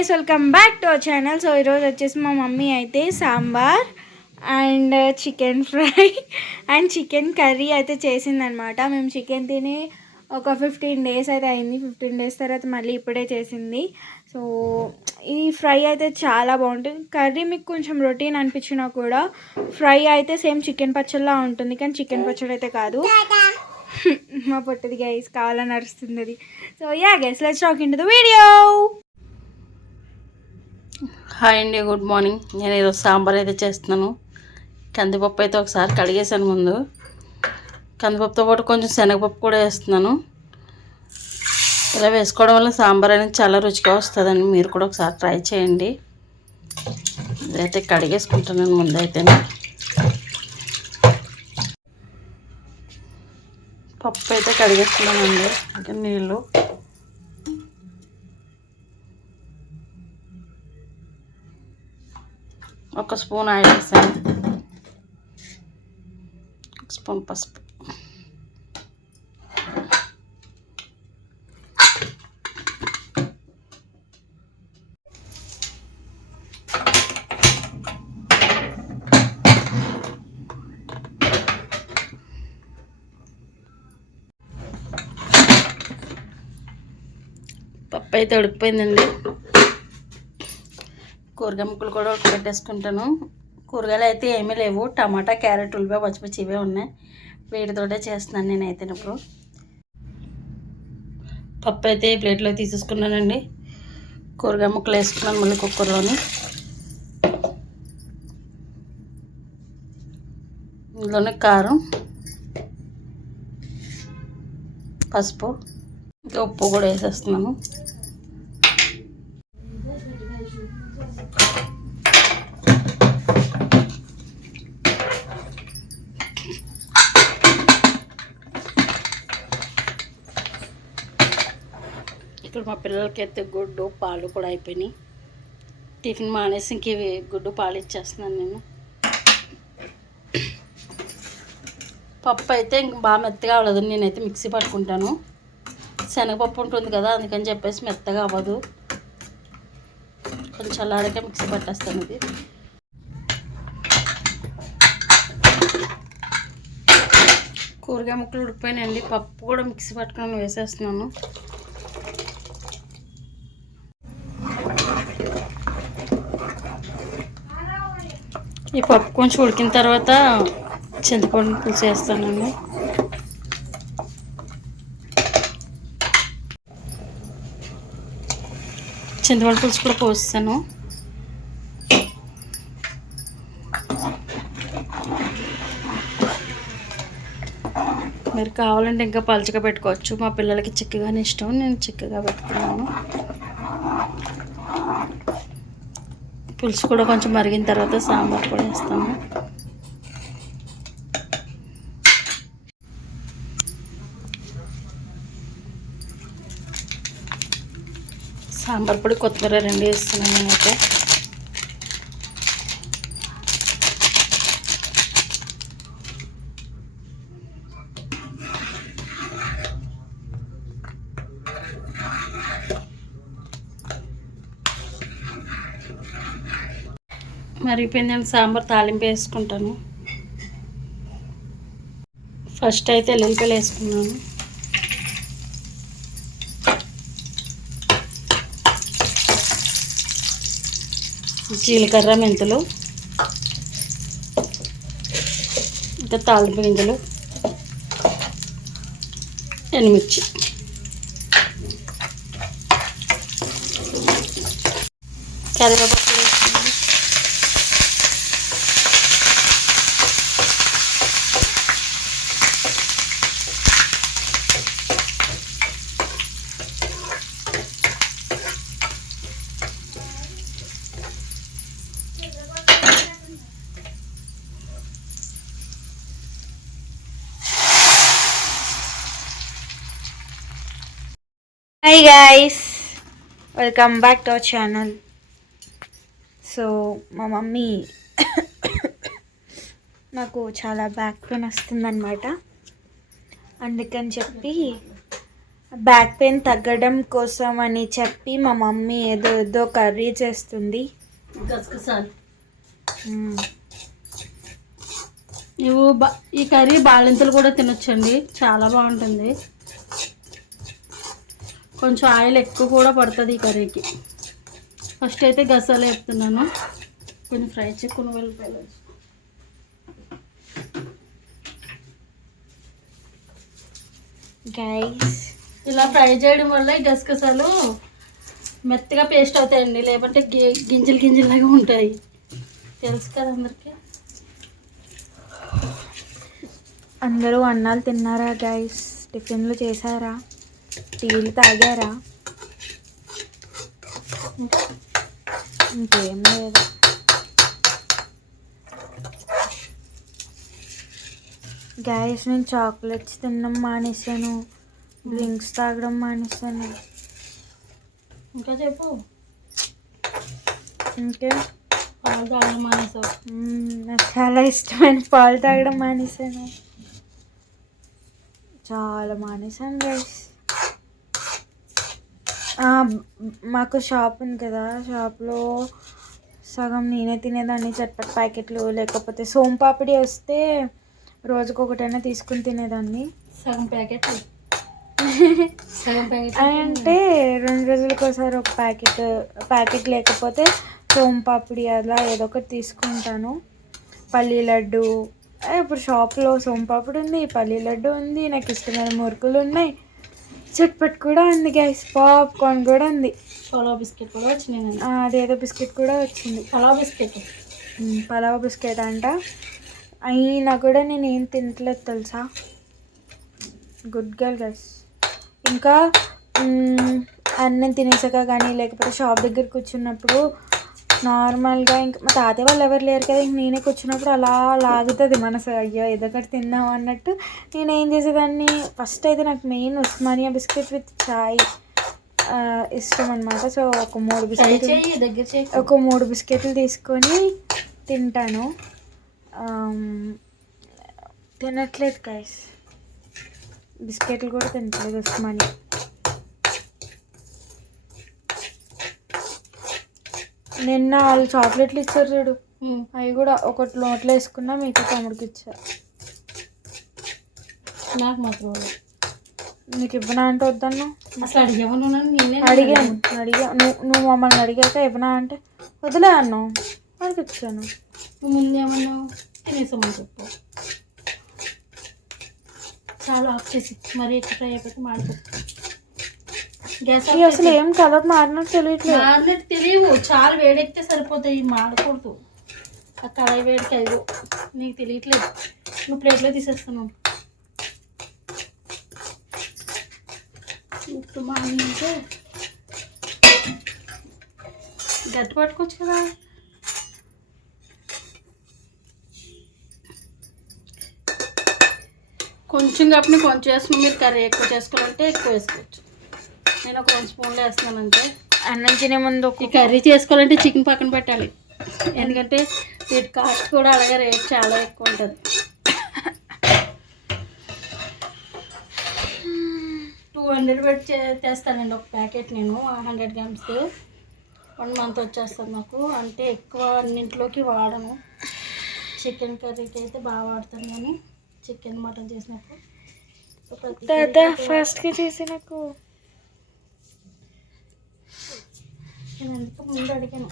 Guys, welcome back to our channel. So ఈరోజు వచ్చేసి మా మమ్మీ అయితే sambar and chicken fry and chicken curry అయితే చేసిందనమాట. మేము చికెన్ తిని ఒక 15 days అయితే అయింది. 15 days తర్వాత మళ్ళీ ఇప్పుడే చేసింది. సో ఈ ఫ్రై అయితే చాలా బాగుంటుంది. కర్రీ మీకు కొంచెం రొటీన్ అనిపించినా కూడా ఫ్రై అయితే సేమ్ చికెన్ పచ్చడిలా ఉంటుంది, కానీ చికెన్ పచ్చడి అయితే కాదు. మా పొట్టది గైస్ కావాలని అరుస్తుంది అది. So yeah guys, let's talk in to the video. Hi అండి, గుడ్ మార్నింగ్. నేను ఈరోజు సాంబార్ అయితే చేస్తున్నాను. కందిపప్పు అయితే ఒకసారి కడిగేసాను ముందు. కందిపప్పుతో పాటు కొంచెం శనగపప్పు కూడా వేస్తున్నాను. ఇలా వేసుకోవడం వల్ల సాంబార్ అనేది చాలా రుచిగా వస్తుందండి. మీరు కూడా ఒకసారి ట్రై చేయండి. ఇదైతే కడిగేసుకుంటున్నాను ముందైతే. పప్పు అయితే కడిగేసుకున్నానండి. ఇంకా నీళ్ళు, ఒక స్పూన్ ఆయిల్ వేసాను, ఒక స్పూన్ పసుపు, పప్పు అయితే ఉడికిపోయిందండి. కూరగాయ ముక్కలు కూడా ఉడకబెట్టేసుకుంటాను. కూరగాయలు అయితే ఏమీ లేవు, టమాటా, క్యారెట్, ఉల్లిపాయ, పచ్చిమిర్చి ఇవే ఉన్నాయి. వీటితోటే చేస్తున్నాను నేనైతే. ఇప్పుడు పప్పు అయితే ప్లేట్లో తీసేసుకున్నానండి. కూరగాయ ముక్కలు వేసుకున్నాను మళ్ళీ కుక్కర్లోని. ఇందులోనే కారం, పసుపు, ఇంకా ఉప్పు కూడా వేసేస్తున్నాను. ఇక్కడ మా పిల్లలకి అయితే గుడ్డు పాలు కూడా అయిపోయినాయి. టిఫిన్ మానేసి ఇంక ఇవి గుడ్డు పాలు ఇచ్చేస్తున్నాను నేను. పప్పు అయితే ఇంక బాగా మెత్తగా అవ్వదు, నేనైతే మిక్సీ పట్టుకుంటాను. శనగపప్పు ఉంటుంది కదా, అందుకని చెప్పేసి మెత్తగా అవ్వదు. కొంచెం చల్లారకే మిక్సీ పట్టేస్తాను. ఇది కూరగాయ ముక్కలు ఉడికిపోయినాయండి. పప్పు కూడా మిక్సీ పట్టుకొని వేసేస్తున్నాను. ఈ పప్పు కొంచెం ఉడికిన తర్వాత చింతపండు పులుసు వేస్తానండి. చింతపండు పులుసు కూడా పోస్తాను. మీరు కావాలంటే ఇంకా పలుచగా పెట్టుకోవచ్చు. మా పిల్లలకి చిక్కగానే ఇష్టం, నేను చిక్కగా పెట్టుకున్నాను. పులుసు కూడా కొంచెం మరిగిన తర్వాత సాంబార్ కూడా వేస్తాము. సాంబార్ పొడి, కొత్తిమీర 2 వేస్తున్నాను నేనైతే. మరిగిపోయిందని సాంబార్ తాలింపు వేసుకుంటాను. ఫస్ట్ అయితే ఎల్లుల్లిపాయలు వేసుకున్నాను. జీలకర్ర, మెంతులు, ఇంకా తాలింపు గింజలు, ఎండుమిర్చి, కరివేపాకు వేసుకున్నాను. Hi guys, welcome back to our channel. So మా మమ్మీ నాకు చాలా బ్యాక్ పెయిన్ వస్తుందన్నమాట. అందుకని చెప్పి బ్యాక్ పెయిన్ తగ్గడం కోసం అని చెప్పి మా మమ్మీ ఏదో ఏదో కర్రీ చేస్తుంది. గసగసాలు ఈ కర్రీ బాలింతలు కూడా తినొచ్చండి, చాలా బాగుంటుంది. కొంచెం ఆయిల్ ఎక్కువ కూడా పడుతుంది ఈ కర్రీకి. ఫస్ట్ అయితే గసాలు వేస్తున్నాను, కొంచెం ఫ్రై చేసుకుని వెళ్ళిపోయాలి. గైస్ ఇలా ఫ్రై చేయడం వల్ల ఈ గసగసాలు మెత్తగా పేస్ట్ అవుతాయండి, లేకుంటే గింజలు గింజలాగా ఉంటాయి. తెలుసు కదా అందరికీ. అందరూ అన్నాలు తిన్నారా గైస్? టిఫిన్లు చేశారా? టీలు తాగారా? ఇంకేం లేదు. గైస్ నేను చాక్లెట్స్ తినడం మానేసాను, డ్రింక్స్ తాగడం మానేసాను. ఇంకా చెప్పు. ఇంకే పాలు తాగడం మానేసావు. నాకు చాలా ఇష్టమైన పాలు తాగడం మానేసాను, చాలా మానేసాను గైస్. మాకు షాప్ ఉంది కదా, షాప్లో సగం నేనే తినేదాన్ని చట్పట్ ప్యాకెట్లు, లేకపోతే సోంపాపిడి వస్తే రోజుకొకటైనా తీసుకుని తినేదాన్ని. సగం ప్యాకెట్ అంటే 2 రోజులకు ఒకసారి ఒక ప్యాకెట్ లేకపోతే సోంపాపిడి అలా ఏదో ఒకటి తీసుకుంటాను. పల్లీ లడ్డు, ఇప్పుడు షాప్లో సోంపాపిడి ఉంది, పల్లీ లడ్డు ఉంది, నాకు ఇష్టమైన మురుకులు ఉన్నాయి, చట్పట్ కూడా ఉంది గైస్, పాప్కార్న్ కూడా ఉంది, పలావ్ బిస్కెట్ కూడా వచ్చినాయి. అదేదో బిస్కెట్ కూడా వచ్చింది, పలావ్ బిస్కెట్ అంట. అయినా కూడా నేను ఏం తినట్లేదు తెలుసా. Good girl guys. ఇంకా అన్నం తినేసాక కానీ లేకపోతే షాప్ దగ్గర కూర్చున్నప్పుడు నార్మల్గా ఇంకా మా తాతయ్య వాళ్ళు ఎవరు లేరు కదా, ఇంక నేనే కూర్చున్నప్పుడు అలా లాగుతుంది మనసు, అయ్యో ఏదొకటి తిందాం అన్నట్టు. నేను ఏం చేసేదాన్ని, ఫస్ట్ అయితే నాకు మెయిన్ ఉస్మానియా బిస్కెట్ విత్ చాయ్ ఇష్టం అనమాట. సో ఒక 3 బిస్కెట్లు తీసుకొని తింటాను. తినట్లేదు గైస్, బిస్కెట్లు కూడా తినట్లేదు ఉస్మానియా. నిన్న వాళ్ళు చాక్లెట్లు ఇచ్చారు చూడు, అవి కూడా ఒకటి నోట్లో వేసుకున్నా, మిగతా తమ్ముడికి ఇచ్చారు. నాకు మాత్రం నీకు ఇవ్వనా అంటే వద్దన్నా. అసలు అడిగాను నువ్వు మమ్మల్ని అడిగాక ఇవ్వనా అంటే వదిలే అన్నావు, వాళ్ళకి ఇచ్చాను. నువ్వు ముందేమన్నావు, తినేసామని చెప్పు. చాలా ఆఫ్ చేసి మరీ ఎక్కువ ఫ్రై అయిపోతే మాడిపోతుంది. గ్యాస్ అసలు ఏం కలర్ మారినట్టు తెలియవు, చాలా వేడెక్కితే సరిపోతాయి, మాడకూడదు. ఆ కళాయి వేడికి అయ్యో నీకు తెలియట్లేదు. నువ్వు ప్లేట్లో తీసేస్తున్నావు. ఇప్పుడు మాడింటే గట్టి పట్టుకోవచ్చు కదా. కొంచెం కాబట్టి కొంచెం వేసుకుని, మీరు కర్రీ ఎక్కువ చేసుకోవాలంటే ఎక్కువ వేసుకోవచ్చు. నేను ఒక 2 స్పూన్లు వేస్తున్నాను అంతే. అన్నం తినే ముందు ఈ కర్రీ చేసుకోవాలంటే చికెన్ పక్కన పెట్టాలి, ఎందుకంటే వీటి కాస్ట్ కూడా అలాగే రేట్ చాలా ఎక్కువ ఉంటుంది. 200 పెట్టి తెస్తానండి ఒక ప్యాకెట్. నేను 100 grams 1 month వచ్చేస్తుంది నాకు. అంటే ఎక్కువ అన్నింటిలోకి వాడను, చికెన్ కర్రీకి అయితే బాగా వాడతాను. కానీ చికెన్ మటన్ చేసినప్పుడు ఫస్ట్కి చేసి నాకు నేను అందుకే ముందు అడిగాను.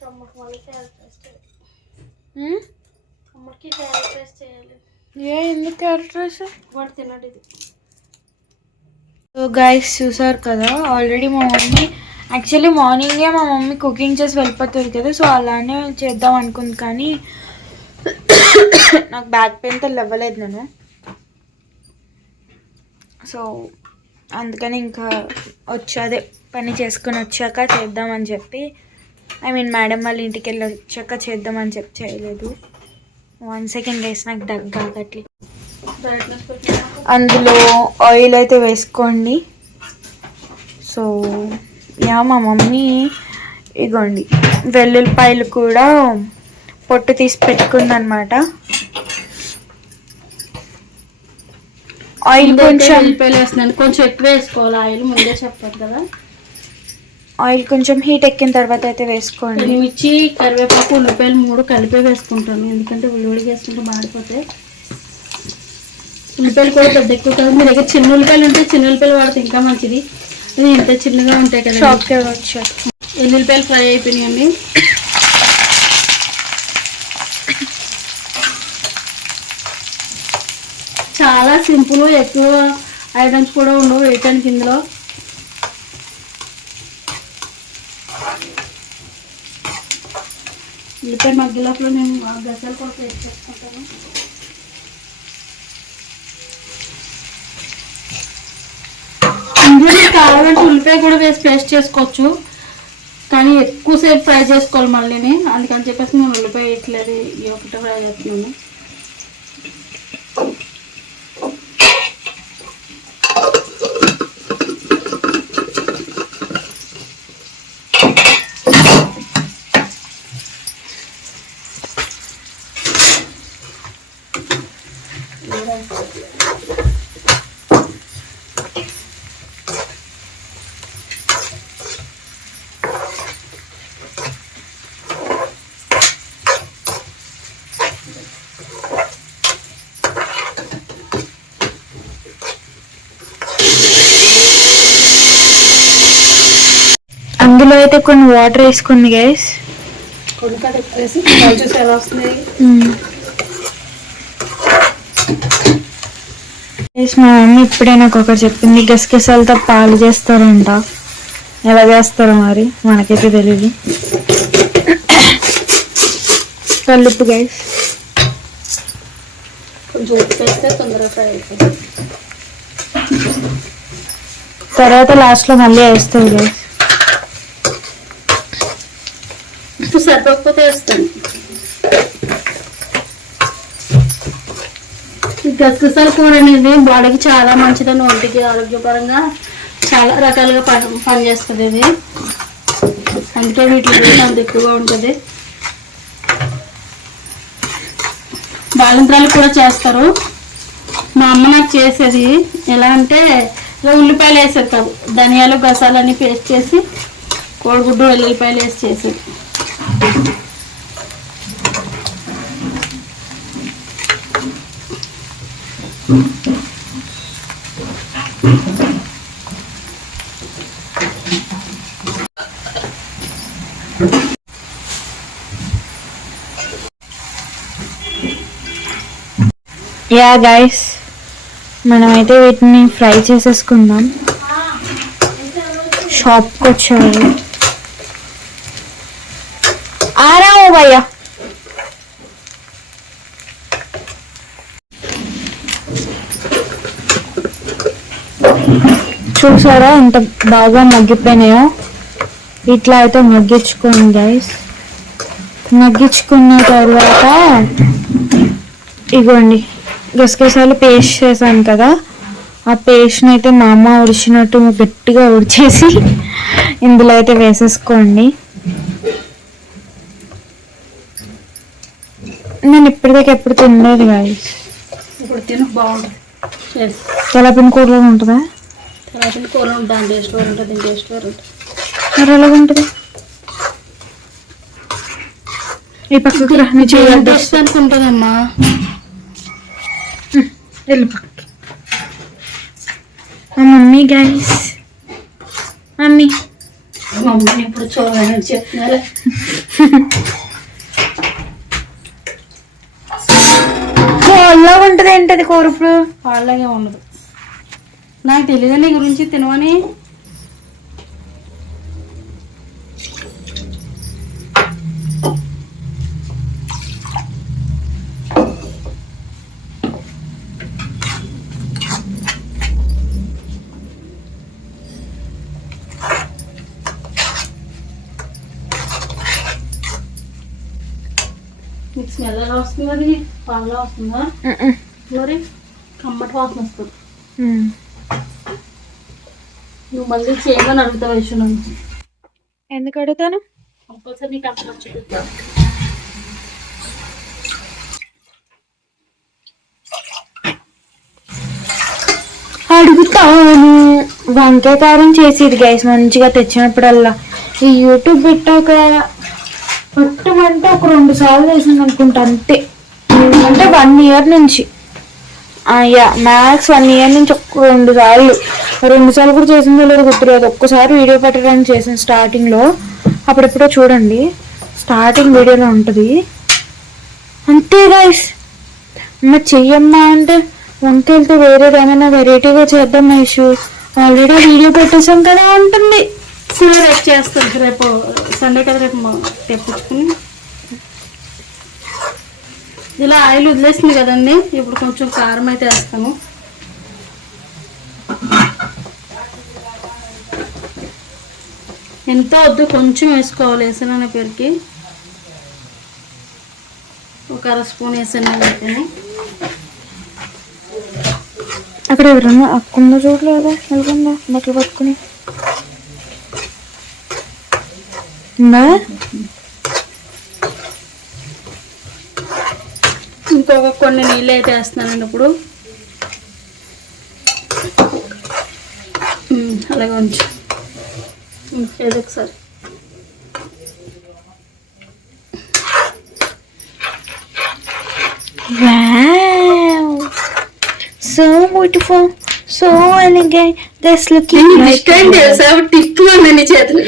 తమ్ముడికి మళ్ళీ క్యారెట్ రైస్ చేయాలి. ఎందుకు క్యారెట్ రైస్? వాడు తినడు ఇది. సో గైస్ చూసారు కదా, ఆల్రెడీ మా మమ్మీ యాక్చువల్లీ మార్నింగే మా మమ్మీ కుకింగ్ చేసి వెళ్ళిపోతుంది కదా, సో అలానే చేద్దాం అనుకుంది. కానీ నాకు బ్యాక్ పెయిన్తో లేవలేదు నేను, సో అందుకని ఇంకా అదే పని చేసుకొని వచ్చాక చేద్దామని చెప్పి, మేడం వాళ్ళ ఇంటికి వెళ్ళి వచ్చాక చేద్దామని చెప్పి చేయలేదు. 1 second గైస్, నాకు దగ్గట్లేదు. అందులో ఆయిల్ అయితే వేసుకోండి. సో మా మమ్మీ ఇగోండి వెల్లుల్లిపాయలు కూడా పొట్టు తీసి పెట్టుకుందనమాట. ఆయిల్ కొంచెం ఉల్లిపాయలు వేస్తున్నాను, కొంచెం ఎక్కువ వేసుకోవాలి ఆయిల్, ముందే చెప్పాను కదా. ఆయిల్ కొంచెం హీట్ ఎక్కిన తర్వాత అయితే వేసుకోండి. మిర్చి, కరివేపాకు, ఉల్లిపాయలు 3 కలిపే వేసుకుంటాను, ఎందుకంటే ఉల్లిపాయలు వేసుకుంటే మాడిపోతాయి. ఉల్లిపాయలు కూడా పెద్ద ఎక్కువ కాదు, మీ దగ్గర చిన్న ఉల్లిపాయలు ఉంటే చిన్న ఉల్లిపాయలు వాడితే ఇంకా మంచిది. ఇది ఇంత చిన్నగా ఉంటాయి కదా. ఎల్లుల్లిపాయలు ఫ్రై అయిపోయినాయండి. చాలా సింపుల్, ఎక్కువ ఐటమ్స్ కూడా ఉండవు వేయటానికి ఇందులో. ఉల్లిపాయ మధ్యలోపల నేను గసాలు కూడా పేస్ట్ చేసుకుంటాను. ఇందులో కావాలంటే ఉల్లిపాయ కూడా వేసి పేస్ట్ చేసుకోవచ్చు, కానీ ఎక్కువసేపు ఫ్రై చేసుకోవాలి మళ్ళీని, అందుకని చెప్పేసి నేను ఉల్లిపాయ వేయట్లేదు, ఈ ఒకటే ఫ్రై చేస్తున్నాను. అందులో అయితే కొన్ని వాటర్ వేసుకుంది గైస్, కొన్ని వేసి చూసి ఎలా వస్తుంది. మా మమ్మీ ఇప్పుడే నాకు ఒకటి చెప్పింది, గసగసాలతో పాలు చేస్తారంట. ఎలా చేస్తారో మరి మనకైతే తెలియదు. కలుపు గైస్, కొంచెం ఉప్పు వేస్తే తొందరగా ఫ్రై అయిపోతుంది. తర్వాత లాస్ట్లో మళ్ళీ వేస్తుంది గైస్. ఉప్పు సరిపోకపోతే వేస్తాను. గసగసాల కూర అనేది బాడీకి చాలా మంచిదని, ఒంటికి ఆరోగ్యపరంగా చాలా రకాలుగా పనిచేస్తుంది ఇది, అందుకే వీటిలో అంత ఎక్కువగా ఉంటుంది. బాలింత్రాలు కూడా చేస్తారు, మా అమ్మ నాకు చేసేది. ఎలా అంటే ఇలా ఉల్లిపాయలు వేసేది కాదు, ధనియాలు గసాలన్నీ పేస్ట్ చేసి కోడిగుడ్డు వెల్లుల్లిపాయలు వేసి చేసేది. యా గైస్, మనమైతే వీటిని ఫ్రై చేసేసుకుందాం. షాప్కి వచ్చారు. ఆరాము భయ్యా. చూసారా ఎంత బాగా మగ్గిపోయినాయో. ఇట్లా అయితే మగ్గించుకోండి గైస్. మగ్గించుకున్న తర్వాత ఇగోండి గసగసాలు పేస్ట్ చేశాను కదా, ఆ పేస్ట్ని అయితే మా అమ్మ ఉడిచినట్టు గట్టిగా ఉడిచేసి ఇందులో అయితే వేసేసుకోండి. నేను ఇప్పటిదాకా ఎప్పుడు తినలేదు గాయస్. ఇప్పుడు తిను, బాగుంటుంది. తెలపిన కూరలో ఉంటుందా? తెలపిన కూర ఉంటుంది, టేస్ట్ వేరు ఉంటుంది, దీని టేస్ట్ వేరు ఉంటుంది. మరి ఎలాగ ఉంటుంది? ఈ పక్కకు టేస్ట్ అనుకుంటుందమ్మా. వెళ్ళి పక్కకి. మా మమ్మీ గాయస్, మమ్మీ మమ్మీని ఇప్పుడు చూడాలని చెప్తున్నారా? వాళ్ళ ఉంటుంది ఏంటది కూర? ఇప్పుడు వాళ్ళగే ఉండదు, నాకు తెలియదు నీ గురించి తినవని. మీకు స్మెల్ ఎలా వస్తుంది? అది పాలలో వస్తుందా? మరి కమ్మటి వాసన వస్తుంది. నువ్వు మళ్ళీ చేయమని అడుగుతావు విషయం నన్ను. ఎందుకు అడుగుతాను? కంపల్సరీ నీకు అర్థం వచ్చి అడుగుతాను. వంకాయ కారం చేసేది గైస్ మంచిగా తెచ్చినప్పుడల్లా. ఈ యూట్యూబ్ పెట్టాక పట్టమంటే ఒక 2 సార్లు వేసింది అనుకుంటా అంతే. అంటే 1 year నుంచి మ్యాక్స్ 1 year నుంచి ఒక 2 సార్లు 2 సార్లు కూడా చేసిందో లేదో గుర్తులేదు. ఒక్కసారి వీడియో పెట్టడానికి చేసిన స్టార్టింగ్లో, అప్పుడెప్పుడో చూడండి స్టార్టింగ్ వీడియోలో ఉంటుంది అంతే గైస్. అమ్మ చెయ్యమ్మా అంటే వంకాయలతో వేరేది ఏమైనా వెరైటీగా చేద్దాం ఇష్యూ, ఆల్రెడీ వీడియో పెట్టేసాం కదా ఉంటుంది. సో రేపు చేస్తాను, రేపు సండే కదా, రేపు తెప్పించుకుని. ఇలా ఆయిల్ వదిలేసింది కదండి, ఇప్పుడు కొంచెం కారం అయితే వేస్తాను. ఎంతో వద్దు, కొంచెం వేసుకోవాలి. వేసాను పేరుకి ఒక 1/2 స్పూన్ వేసాను అయితేనే. అక్కడ ఎవరన్నా అక్కుందో చూడలేదా, వెళ్ళకుండా బట్టలు పట్టుకుని ఇంకొక కొన్ని నీళ్ళు అయితే వేస్తున్నానండి ఇప్పుడు. అలాగే ఉంచు ఏదో ఒకసారి. Wow, so beautiful, so elegant. That's looking like Tipu ఉందండి చేతులు.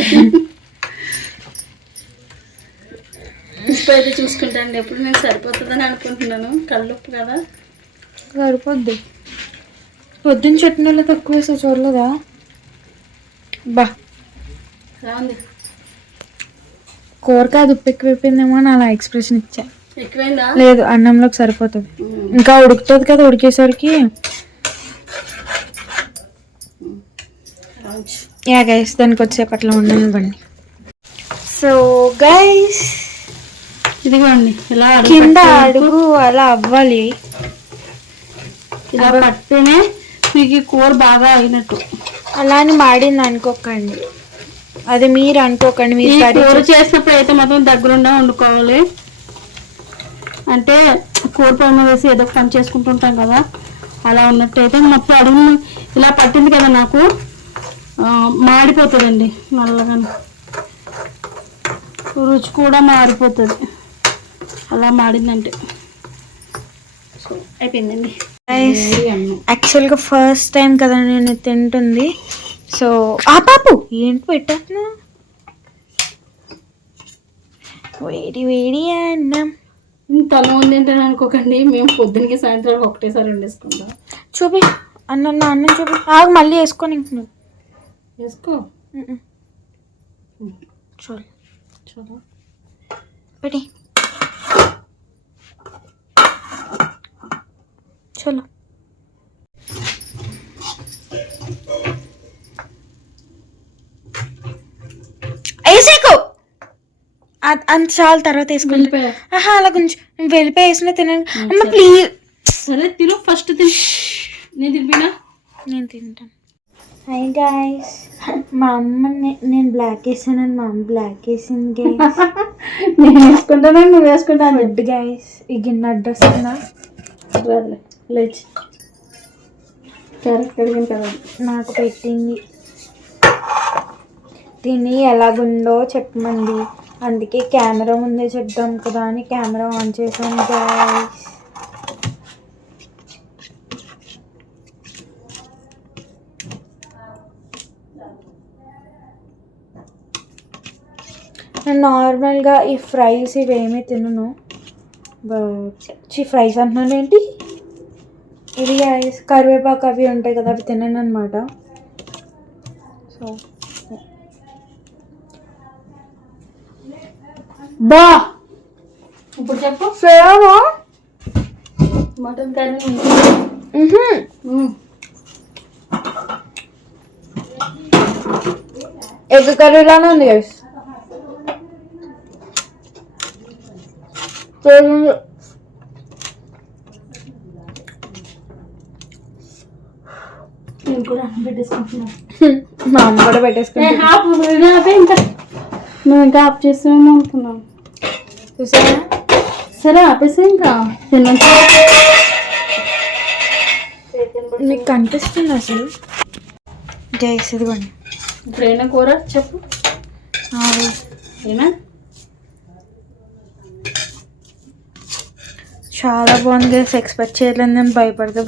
ఉప్పు అయితే చూసుకుంటానండి ఎప్పుడు నేను సరిపోతుందని అనుకుంటున్నాను. కళ్ళుప్పు కదా సరిపోద్ది. పొద్దున్న చట్నీలో తక్కువ వేసా చూడలేదా బా. ఎలా ఉంది? కూర కాదు ఉప్పు ఎక్కువైపోయిందేమో అని అలా ఎక్స్ప్రెషన్ ఇచ్చా. ఎక్కువైందా? లేదు, అన్నంలోకి సరిపోతుంది. ఇంకా ఉడుకుతుంది కదా, ఉడికేసరికి. యా గైస్, దానికి వచ్చేపట్లో ఉండనివ్వండి. సో గైస్ ఇదిగోండి ఇలా కింద అడుగు అలా అవ్వాలి. ఇలా పడితేనే మీకు కూర బాగా అయినట్టు. అలా అని మాడింది అనుకోకండి, అది మీరు అనుకోకండి. మీరు కూర చేసినప్పుడు అయితే మాత్రం దగ్గరుండా వండుకోవాలి. అంటే కూర పొయ్యి మీద వేసి ఏదో పని చేసుకుంటుంటాం కదా, అలా ఉన్నట్టయితే మొత్తం అడుగు ఇలా పట్టింది కదా నాకు, మాడిపోతుందండి నల్లగా, రుచి కూడా మారిపోతుంది అలా మాడిందంటే. సో అయిపోయిందండి. యాక్చువల్గా ఫస్ట్ టైం కదా నేను తింటుంది. సో ఆ పాపు ఏంటి పెట్టేస్తున్నా, వేడి వేడి అన్నం. ఇంత ఉంది ఏంటని అనుకోకండి, మేము పొద్దునకి సాయంత్రం ఒకటేసారి వండేసుకుంటాం. చూపి అన్నం చూపి, ఆగు మళ్ళీ వేసుకొని ఇంక వేసుకో. చూడు చూడు పెట్టి చలో. వేసేకు అంత చాలు, తర్వాత వేసుకుంటా. అలా కొంచెం వెళ్ళిపోయి వేసిన తినండి అమ్మ ప్లీజ్. సరే తిను, ఫస్ట్ తిను. నేను తినిపినా? నేను తింటాను. హాయ్ గాయ్స్, మా అమ్మ నేను బ్లాక్ వేసానని మా అమ్మ బ్లాక్ వేసింది గైస్. నేను వేసుకుంటాను, నువ్వు వేసుకుంటాను. గుడ్ గైస్, ఈ గిన్నె అడ్డొస్తుందా? లేచి క్యారెట్ కడిగిన కదా నాకు పెట్టింది, తిని ఎలాగుందో చెప్పమంది. అందుకే కెమెరా ముందే చెప్దాం కదా అని కెమెరా ఆన్ చేశాను గైస్. నేను నార్మల్గా ఈ ఫ్రైస్ ఇవేమీ తినను, బట్ ఫ్రైస్ అంటున్నాను ఏంటి, ఇది గైస్ కరివేపాకు అవి ఉంటాయి కదా, అవి తినను అనమాట. సో బా ఇప్పుడు చెప్పు. సేవా మటన్ కర్రీ ఎగ్ కర్రీలానే ఉంది గైస్. నేను కూడా అన్నం పెట్టేసుకుంటున్నాను. మా అమ్మ కూడా పెట్టేసుకుంటా. ఇంకా నువ్వు ఇంకా ఆఫ్ చేస్తామని అనుకున్నాను. చూసారా? సరే ఆపేసా ఇంకా తిన్నాను. మీకు కనిపిస్తుంది అసలు గైస్ ఇదిగోండి. ఇప్పుడు ఏనా కూర చెప్పు. ఏనా చాలా బాగుంది గైస్. ఎక్స్పెక్ట్ చేయలేదు. నేను భయపడుతూ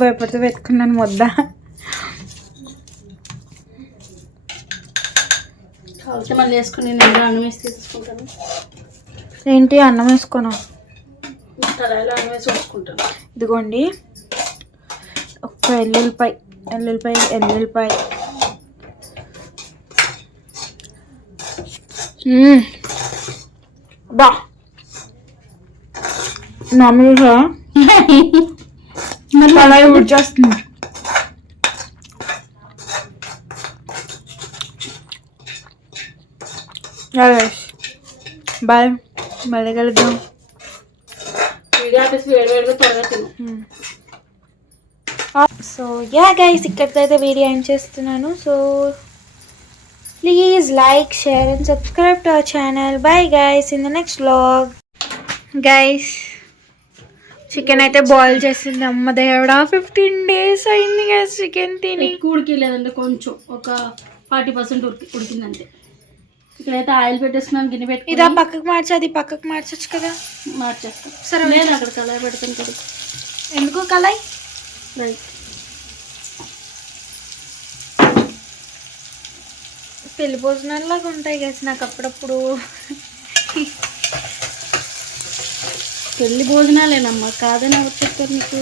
పెట్టుకున్నాను ముద్ద. కావాలంటే మళ్ళీ వేసుకుని నేను అన్నం వేసి తీసుకుంటాను. ఏంటి అన్నం వేసుకోనా? కడాయిలో అన్నం వేసి వేసుకుంటాను. ఇదిగోండి ఒక ఎల్లుల్లిపాయ బా మామూలుగా కడాయి ఉడిచేస్తుంది. బాయ్, మళ్ళీ కలుద్దాం. వీడియో ఆపేసి వేడివేడిగా త్వరగా తిను. సో యా గైస్, ఇక్కడితో అయితే వీడియో ఎండ్ చేస్తున్నాను. So please like, share and subscribe to our channel. Bye guys, in the next vlog. Guys chicken అయితే బాయిల్ చేసింది. అమ్మ దేవుడా, 15 days అయింది గైస్ చికెన్ తిని. ఎక్కువ ఉడికిలేదండి, కొంచెం ఒక 40% ఉడికిందంటే. ఇక్కడైతే ఆయిల్ పెట్టేస్తున్నాను, గిన్నె పెట్టి. ఇదా పక్కకు మార్చి, అది పక్కకు మార్చచ్చు కదా. మార్చేస్తాను. సరే, నేను అక్కడ కళాయి పెడతాను కదా. ఎందుకు కళాయి? రైట్. పెళ్లి భోజనాల్లాగా ఉంటాయి గైస్ నాకు అప్పుడప్పుడు. పెళ్లి భోజనాలేనమ్మా, కాదని ఎవరు చెప్తారు నీకు?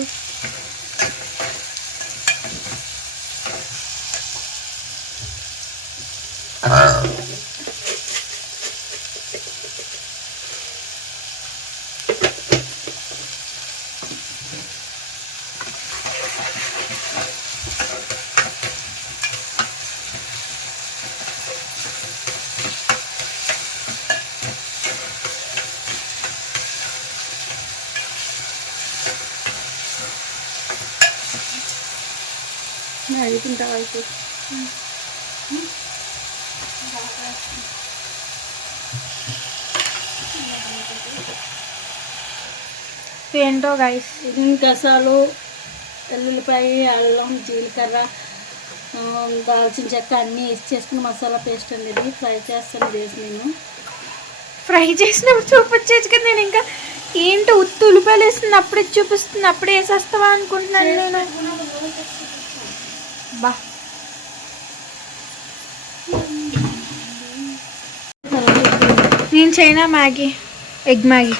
మ్యాగీ తింటావా అయితే? ఏంటో గైస్, గసాలు, వెల్లుల్లిపాయ, అల్లం, జీలకర్ర, దాల్చిన చెక్క అన్నీ వేసి చేసుకున్న మసాలా పేస్ట్ అండి. ఇది ఫ్రై చేస్తాను. వేసి నేను ఫ్రై చేసినప్పుడు చూపించేది కదా. నేను ఇంకా ఏంటో ఉత్తి ఉల్లిపాయలు వేస్తుంది అప్పుడే చూపిస్తుంది, అప్పుడే వేసేస్తావా అనుకుంటున్నాను నేను. బా నేను చైనా మ్యాగీ, ఎగ్ మ్యాగీ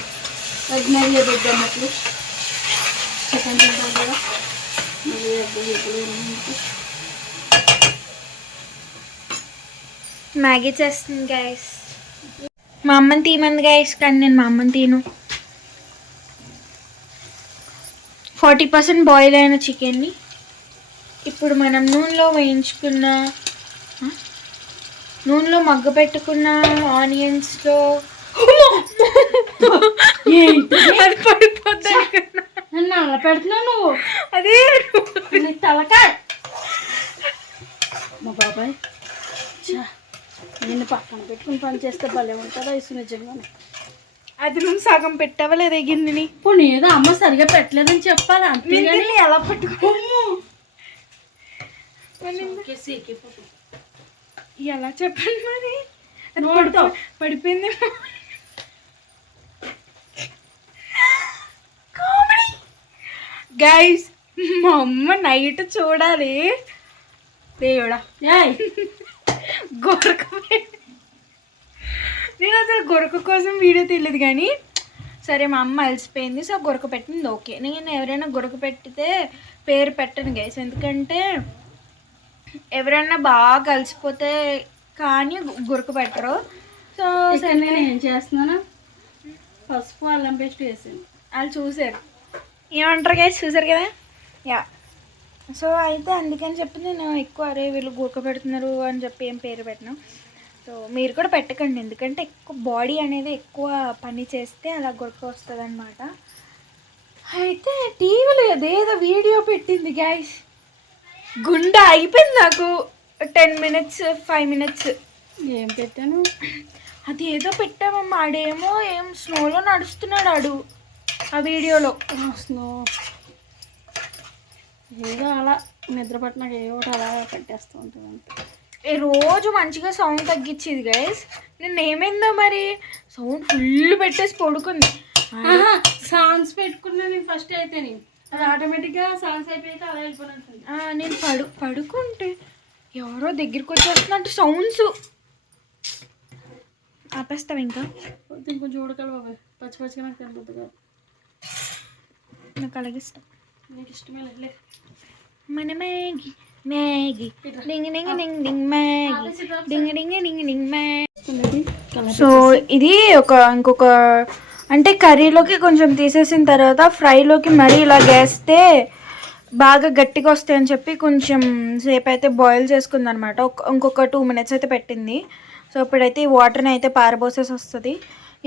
ఎదుగుతున్నట్లు చికెన్ తింటాం కదా. మ్యాగీ చేస్తుంది గైస్. మా అమ్మని తీయమంది గైస్, కానీ నేను మా అమ్మని తీను. 40% బాయిల్ అయిన చికెన్ని ఇప్పుడు మనం నూనెలో మగ్గ పెట్టుకున్న ఆనియన్స్లో అది పడిపోద్ది. నన్ను అలా పెడుతున్నావు నువ్వు. అదే తలకాయ మా బాబాయ్ నిన్ను పక్కన పెట్టుకుని పని చేస్తే భలే ఉంటుందా ఇసు నిజంగానే. అది నువ్వు సగం పెట్టావా లేదా గిన్నెని? ఇప్పుడు ఏదో అమ్మ సరిగా పెట్టలేదని చెప్పాలి అంతే. ఎలా పట్టుకో, ఎలా చెప్పండి మరి. పడిపోయింది గైస్. మా అమ్మ నైట్ చూడాలి. దేవుడా, గొరక. నేను అసలు గొరక కోసం వీడియో తీయలేదు కానీ సరే మా అమ్మ అలసిపోయింది సో గొరక పెట్టింది. ఓకే, నేను ఎవరైనా గొరక పెట్టితే పేరు పెట్టను గైస్, ఎందుకంటే ఎవరైనా బాగా అలసిపోతే కానీ గొరక పెట్టరు. సో సరే నేను ఏం చేస్తున్నాను, పసుపు అల్లం పేస్ట్ వేసాను. వాళ్ళు చూసారు, ఏమంటారు గైస్, చూసారు కదా. యా, సో అయితే అందుకని చెప్పి నేను ఎక్కువ అరే వీళ్ళు గొరక పెడుతున్నారు అని చెప్పి ఏం పేరు పెట్టను. సో మీరు కూడా పెట్టకండి, ఎందుకంటే ఎక్కువ బాడీ అనేది ఎక్కువ పని చేస్తే అలా గొరక వస్తుంది అనమాట. అయితే టీవీలో అదేదో వీడియో పెట్టింది గైస్, గుండె అయిపోయింది నాకు. 10 minutes 5 minutes ఏం పెట్టాను, అది ఏదో పెట్టామమ్మా. ఆడేమో ఏం స్నోలో నడుస్తున్నాడు ఆడు ఆ వీడియోలో. స్నో ఏదో అలా నిద్ర పట్టినాక ఏ ఒకటి అలా పెట్టేస్తూ ఉంటుంది అంతే. ఈ రోజు మంచిగా సౌండ్ తగ్గించేది గైస్. నిన్న ఏమైందో మరి సౌండ్ ఫుల్ పెట్టేసి పడుకుంది. సాంగ్స్ పెట్టుకున్నా నేను ఫస్ట్ అయితే అది ఆటోమేటిక్గా సాంగ్స్ అయిపోయాక అలా వెళ్ళిపోయినట్టుంది. నేను పడుకుంటే ఎవరో దగ్గరికి వచ్చేస్తున్నట్టు సౌండ్స్. ఆపేస్తావు ఇంకా? ఇంకొంచెం ఉడకాలి బాబాయ్, పచ్చి పచ్చిగా నాకు తినబుద్ది కాదు. నాకు అలాగే ఇష్టం. నీకు ఇష్టమే లే. మన మ్యాగీ మ్యాగీ డింగ్ డింగ్ డింగ్ డింగ్ మ్యాగీ డింగ్ డింగ్ డింగ్ డింగ్ మ్యాగీ. సో ఇది ఇంకొక అంటే కర్రీలోకి కొంచెం తీసేసిన తర్వాత ఫ్రైలోకి మరీ ఇలా వేస్తే బాగా గట్టిగా వస్తాయని చెప్పి కొంచెం సేపు అయితే బాయిల్ చేసుకుంది అనమాట. ఇంకొక 2 minutes అయితే పెట్టింది. సో ఇప్పుడైతే ఈ వాటర్ని అయితే పారబోసేసి వస్తుంది.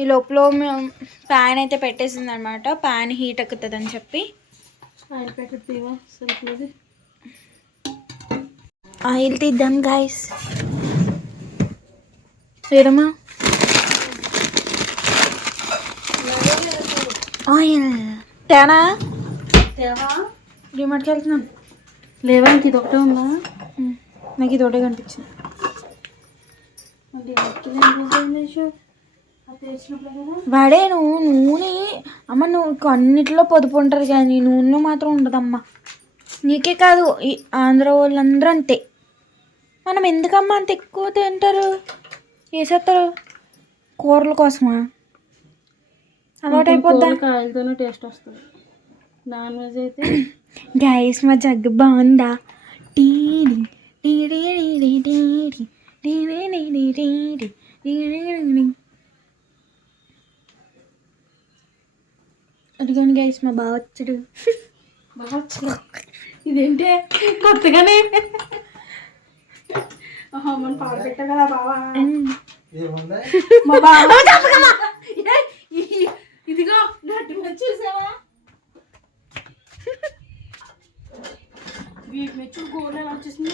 ఈ లోపల ప్యాన్ అయితే పెట్టేసింది అనమాట. ప్యాన్ హీట్ ఎక్కుతుంది అని చెప్పి ఆయిల్ ప్యాకెట్ తీవా సరిపోదు. ఆయిల్ తీద్దాం గాయస్. లేదమ్మా ఆయిల్ తేనా తేవా డిమార్ట్కి వెళ్తున్నాను. లేవా ఇంక ఇది ఒకటే ఉందా? నాకు ఇది ఒకటే కనిపించింది. వాడే నూనె అమ్మ, నువ్వు అన్నిటిలో పొదుపు ఉంటుంది కానీ నూనెలో మాత్రం ఉండదమ్మా. నీకే కాదు ఈ ఆంధ్ర వాళ్ళందరూ అంతే. మనం ఎందుకమ్మా అంత ఎక్కువ తింటారు, వేసేస్తారు కూరల కోసమా? అలవాటు అయిపోద్దా? కాయలతోనే టేస్ట్ వస్తుంది. నాన్ వెజ్ అయితే గైస్ మా జగ్గు బాగుందా? TD TD TD TD TD TD TD TD. అడిగాను గైస్ మా బావ వచ్చాడు. బాగా వచ్చింది. ఇదేంటే కొత్తగానే మనం పాడు పెట్టా కదా బావా. మా బావ ఇదిగో నటు చూసావా? వీటి మెచ్చు గోర్లు ఎలా వచ్చేసింది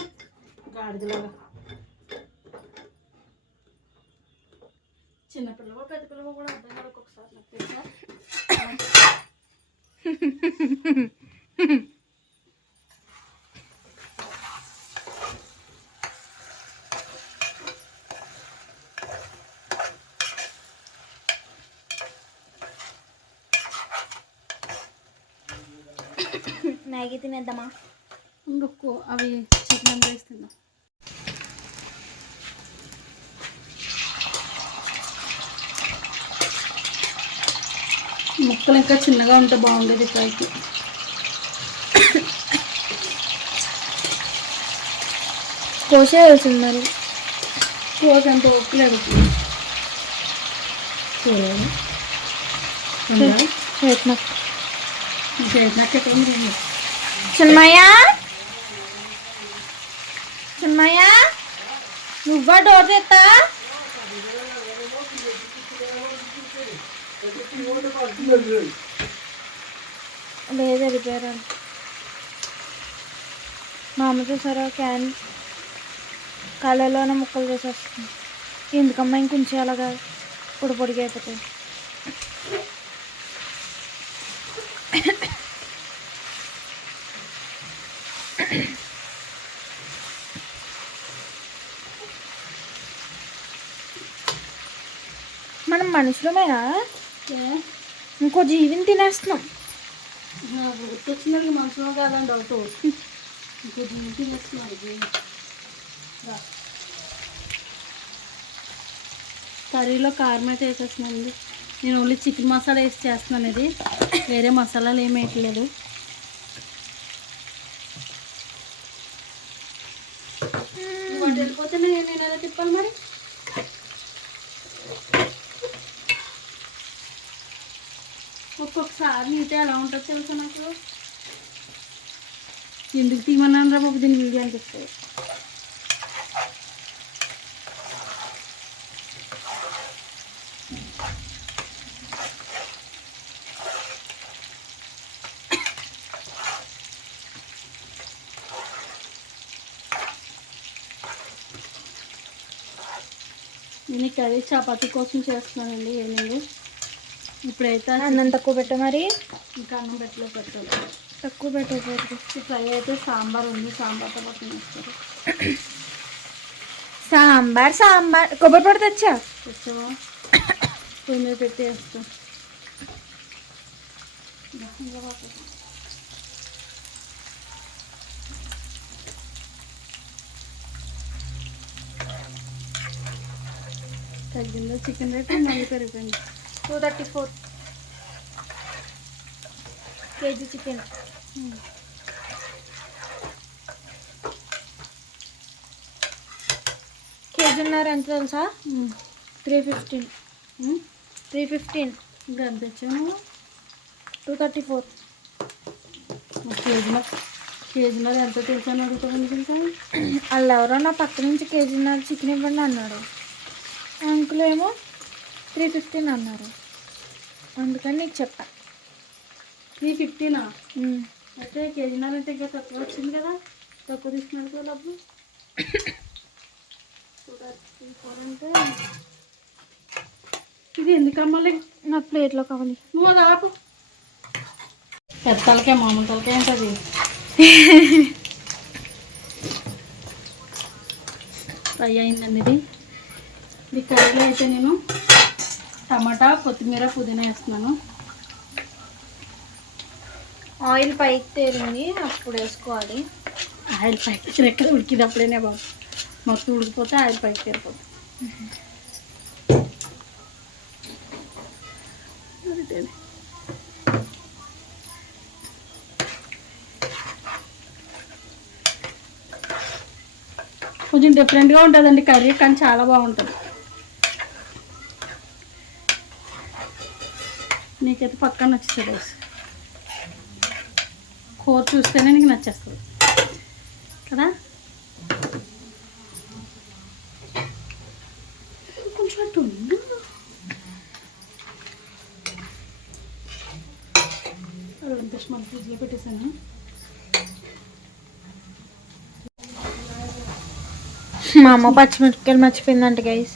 గాడిదలాగా. చిన్నపిల్లవో పెద్ద పిల్లవో కూడా అర్థం కాదు ఒక్కొక్కసారి నాకు తెలుసా. మ్యాగీ తినేద్దామా? ఇంకొక అవి చికెన్ రైస్ తిందాం. ముక్కలు ఇంకా చిన్నగా ఉంటే బాగుండేది ఫ్రైకి. కోసేయాల్సింది మరి. కోసి అంత ఒక్కలేదు. చిన్మయ్య చిన్మయ్య నువ్వా డోర్ తెస్తా? లేదు వెళ్ళిపోయారు. మా అమ్మ చూసారా క్యాన్ కళ్ళలోనే ముక్కలు చేసేస్తుంది. ఎందుకమ్మా ఇంకొంచెం అలాగా పొడిగా అయిపోతాయి. మనం మనుషులమేనా? ఇంకో జీవిని తినేస్తున్నాం. గుర్తొచ్చింది మనుషులు కాదండి అవుతూ ఇంకో జీవి తినేస్తున్నాం. కర్రీలో కారం అయితే వేసేస్తున్నానండి. నేను ఓన్లీ చికెన్ మసాలా వేసి చేస్తున్నాను. ఇది వేరే మసాలాలు ఏమి వేయట్లేదు. వాటి వెళ్ళిపోతే నేను ఎలా తిప్పాలి మరి? ఒక్కొక్కసారి నీటే ఎలా ఉంటుంది తెలుసా నాకు. ఎందుకు తీయమన్నాను రా బాబు దీని వీడియో అనిపిస్తుంది. నేను కర్రీ చపాతీ కోసం చేస్తున్నానండి ఈవినింగ్. ఇప్పుడైతే అన్నం తక్కువ పెట్ట మరి. ఇంకా అన్నం పెట్టలేదు. తక్కువ పెట్టకూడదు. ఈ ఫ్రై అయితే సాంబార్ ఉంది, సాంబార్తో పాటు వేస్తారు. సాంబార్ కొబ్బరి పొడి తెచ్చా. తెచ్చావా? పొయ్యి మీద పెట్టి వేస్తాం. తగ్గిందో చికెన్ రేట్ మళ్ళీ పెరిగిపోయింది. 234 కేజీ చికెన్. కేజీన్నర ఎంత తెలుసా? 315. 315. ఇంకా ఎంత తెచ్చాము? 234. కేజీన్నర ఎంత తెలుసాను అడుగుతాను. ఇంకా వాళ్ళు ఎవరో నా పక్క నుంచి కేజీన్నర చికెన్ ఇవ్వండి అన్నాడు. అంకుల్ ఏమో 315 అన్నారు. అందుకని నీకు చెప్పా. 315 అయితే కేజీన్నర అంటే ఇంకా తక్కువ వచ్చింది కదా, తక్కువ తీసుకున్నాడు కదా డబ్బులు. 234 అంటే ఇది ఎందుకు అమ్మాలి? నాకు ప్లేట్లో కావాలి. నువ్వు దాపు పెద్ద తలకే మామూలు తలకే ఏంటది. ఫ్రై అయిందండి ఇది. ఈ కర్రీలో అయితే నేను టమాటా, కొత్తిమీర, పుదీనా వేస్తున్నాను. ఆయిల్ పైకి తేలింది, అప్పుడు వేసుకోవాలి. ఆయిల్ పైకి ఎక్కడ ఉడికింది అప్పుడేనే బాబు. మొత్తం ఉడికిపోతే ఆయిల్ పైకి తేలిపోతుంది. కొంచెం డిఫరెంట్గా ఉంటుందండి కర్రీ, కానీ చాలా బాగుంటుంది. నీకైతే పక్కా నచ్చుతుంది. కూర చూస్తేనే నీకు నచ్చేస్తుంది కదా. కొంచెం అటు మళ్ళీ ఫ్రిడ్జ్లో పెట్టేసాను. మా అమ్మ పచ్చిమిరపకాయలు మర్చిపోయిందంట గైస్.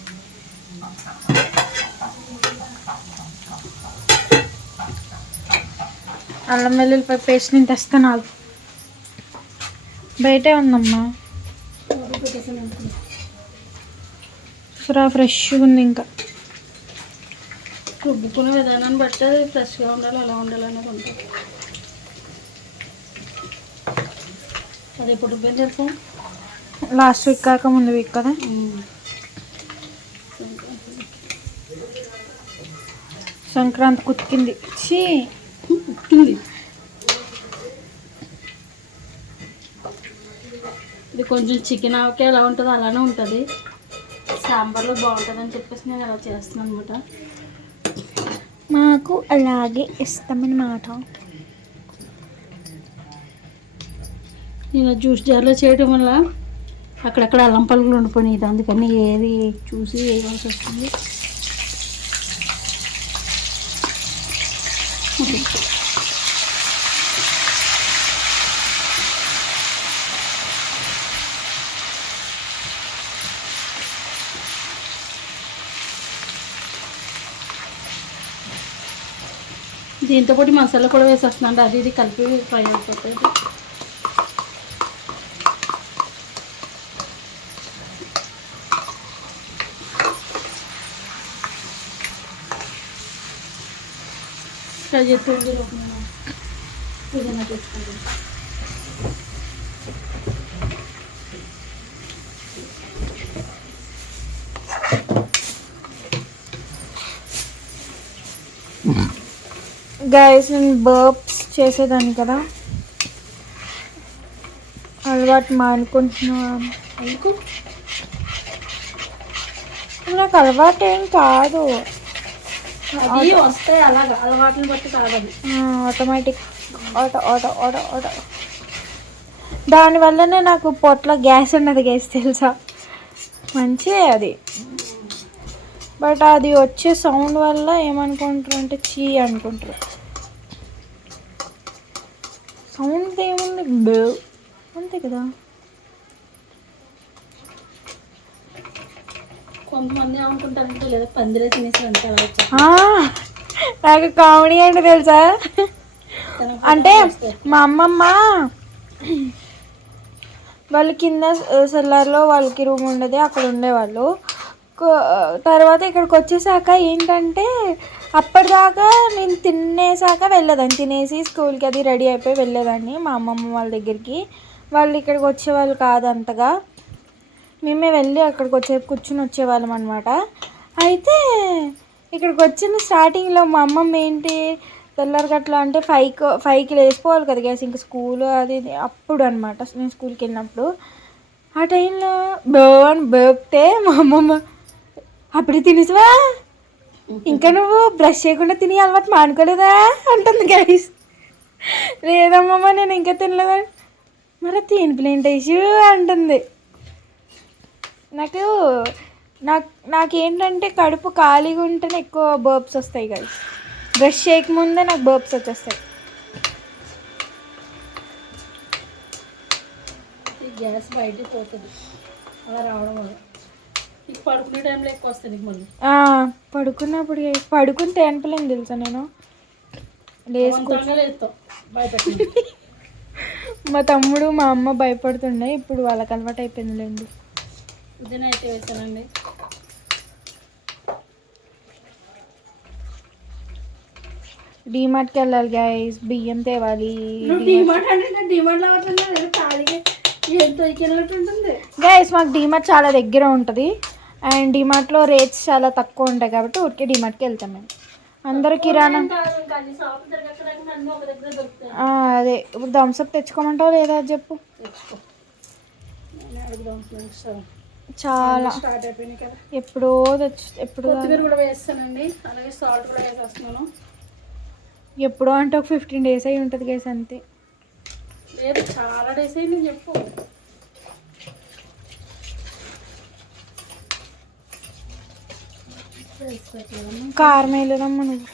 అల్లం వెల్లుల్లిపాయ పేస్ట్ నేను తెస్తాను. నాకు బయటే ఉందమ్మా. ఫ్రెష్గా ఉంది. ఇంకా రుబ్బుకునే విధానాన్ని బట్టి అది ఫ్రెష్గా ఉండాలి, అలా ఉండాలి అనేది ఉంటుంది. అది ఎప్పుడు రుబ్బని తెలుసా? లాస్ట్ వీక్ కాక ముందు వీక్ కదా. సంక్రాంతి కుతికింది. ఇది కొంచెం చికెన్ ఆవకే ఎలా ఉంటుందో అలానే ఉంటుంది. సాంబార్లో బాగుంటుందని చెప్పేసి నేను అలా చేస్తున్నాను అనమాట. మాకు అలాగే ఇస్తామన్నమాట. నేను జ్యూస్ జార్లో చేయడం వల్ల అక్కడక్కడ అల్లం పలుకులు ఉండిపోయినాయి. అందుకని ఏది చూసి వేయవలసి వస్తుంది. దీంతో పాటు మసాలా కూడా వేసేస్తున్నాను. అది ఇది కలిపి ఫ్రై అయిపోతుంది. ఫ్రై చేస్తూ పుదీనా తీసుకుంటాను. గైస్ నేను బర్ప్స్ చేసేదాన్ని కదా, అలవాటు మానుకుంటున్నాను. ఎందుకు? నాకు అలవాటు ఏం కాదు, అది వస్తాయి అలాగా అలవాట్లను బట్టి కాదండి. Automatic auto auto auto auto దానివల్లనే నాకు పొట్టలో గ్యాస్ ఉన్నది. గ్యాస్ తెలుసా, మంచిదే అది. బట్ అది వచ్చే సౌండ్ వల్ల ఏమనుకుంటారు అంటే చీ అనుకుంటారు. సౌండ్ ఏముంది అంతే కదా. కొంతమంది ఏమనుకుంటారంటే లేదా పందిరే తినేసి అంటే అలా నాకు కామెడీ అంటే తెలుసా, తనకు అంటే మా అమ్మమ్మ వాళ్ళు కింద సెల్లార్లో వాళ్ళకి రూమ్ ఉండేది, అక్కడ ఉండేవాళ్ళు. తర్వాత ఇక్కడికి వచ్చేసాక ఏంటంటే అప్పటిదాకా నేను తినేసాక వెళ్ళేదాన్ని, తినేసి స్కూల్కి అది రెడీ అయిపోయి వెళ్ళేదాన్ని మా అమ్మమ్మ వాళ్ళ దగ్గరికి. వాళ్ళు ఇక్కడికి వచ్చేవాళ్ళు కాదు అంతగా, మేమే వెళ్ళి అక్కడికి కూర్చుని వచ్చేవాళ్ళం అనమాట. అయితే ఇక్కడికి వచ్చిన స్టార్టింగ్లో మా అమ్మమ్మ ఏంటి తెల్లారగట్ల అంటే 5కి లేచిపోవాలి కదా గ్యాస్, ఇంకా స్కూల్ అది అప్పుడు అనమాట నేను స్కూల్కి వెళ్ళినప్పుడు. ఆ టైంలో అని బేపితే మా అమ్మమ్మ అప్పుడే తినేసివా, ఇంకా నువ్వు బ్రష్ చేయకుండా తిని అలవాటు మానుకోలేదా అంటుంది గైస్. లేదమ్మమ్మ నేను ఇంకా తినలేదా, మరి తినిపిలేంటి ఇష్యూ అంటుంది. నాకేంటంటే కడుపు ఖాళీగా ఉంటేనే ఎక్కువ బర్బ్స్ వస్తాయి గైస్, బ్రష్ చేయకముందే నాకు బర్బ్స్ వచ్చేస్తాయి. గ్యాస్ బయటికి పోతుంది అలా రావడం వల్ల. పడుకునే టైంలో ఎక్కువ వస్తుంది మళ్ళీ. పడుకున్నప్పుడు పడుకుని తేనపలేను తెలుసా నేను, లేస్తాం భయపెట్టి. మా తమ్ముడు మా అమ్మ భయపడుతుండే, ఇప్పుడు వాళ్ళకి అలవాటు అయిపోయిందిలేండి. ఉదయం అయితే వేసానండి. డీమార్ట్కి వెళ్ళాలి గైస్, బియ్యం తేవాలి. గైస్ మాకు డీమార్ట్ చాలా దగ్గర ఉంటుంది అండ్ డీమార్ట్లో రేట్స్ చాలా తక్కువ ఉంటాయి కాబట్టి ఊరికే డీమార్ట్కి వెళ్తాం మేము. అందరూ కిరాణా అదే ఇప్పుడు థమ్స్అప్ తెచ్చుకోమంటావు లేదా అది చెప్పు. చాలా ఎప్పుడో కొత్తిమీర కూడా వేస్తానండి, అలాగే సాల్ట్ కూడా వేసేస్తున్నాను. ఎప్పుడో అంటే ఒక 15 days అయి ఉంటుంది గైస్ అంతే. లేదు చాలా డేస్ అయింది చెప్పు. కారం వేయలేదమ్మా నువ్వు.